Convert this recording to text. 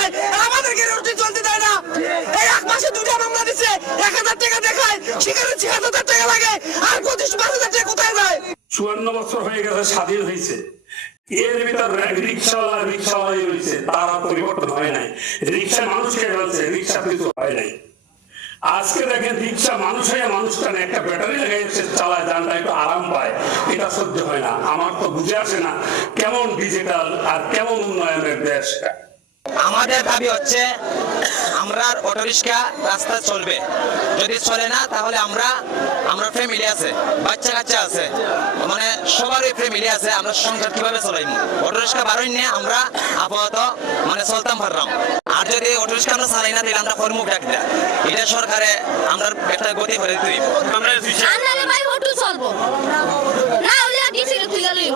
দেয়, আমাদেরকে রুটি চলতে দেয় না। এই এক মাসে 2টা মামলা দিচ্ছে, 1000 টাকা দেখায়, সেখানে 7000 টাকা লাগে, আর 25,000 টাকা কোথায় যায়? 54 বছর হয়ে গেছে স্বাধীন হয়েছে, এর ভিতর রিক্সাওয়ালা হয়েছে, তারা পরিবর্তন হয় নাই। রিক্সা মানুষকে ফেলছে, রিক্সা কিছু হয় নাই। আজকে দেখেন রিক্সা মানুষ হয়ে মানুষটা একটা ব্যাটারি লাগাইছে চালায়, যানটা একটু আরাম পায়, এটা সহ্য হয় না। আমার তো বুঝে আসে না কেমন ডিজিটাল আর কেমন উন্নয়নের দেশ। আমাদের দাবি হচ্ছে আমরা অটোরিক্সা রাস্তা চলবে, যদি চলে না তাহলে আমরা ফ্যামিলি আছে, বাচ্চা কাচ্চা আছে, মানে সবারই ফ্যামিলি আছে, আমরা সংসার কিভাবে চলাইব? অটোরিক্সা বারোই নিয়ে আমরা আপাতত মানে চলতাম পারলাম। আর যদি অটোরিক্সা আমরা চালাই না তাহলে আমরা কর্মুখ ডাক দেয়, এটা সরকারে আমরা একটা গতি করে দিব। আমরা ভাই অটো চলবো না হলে ডিসি তুই গেলি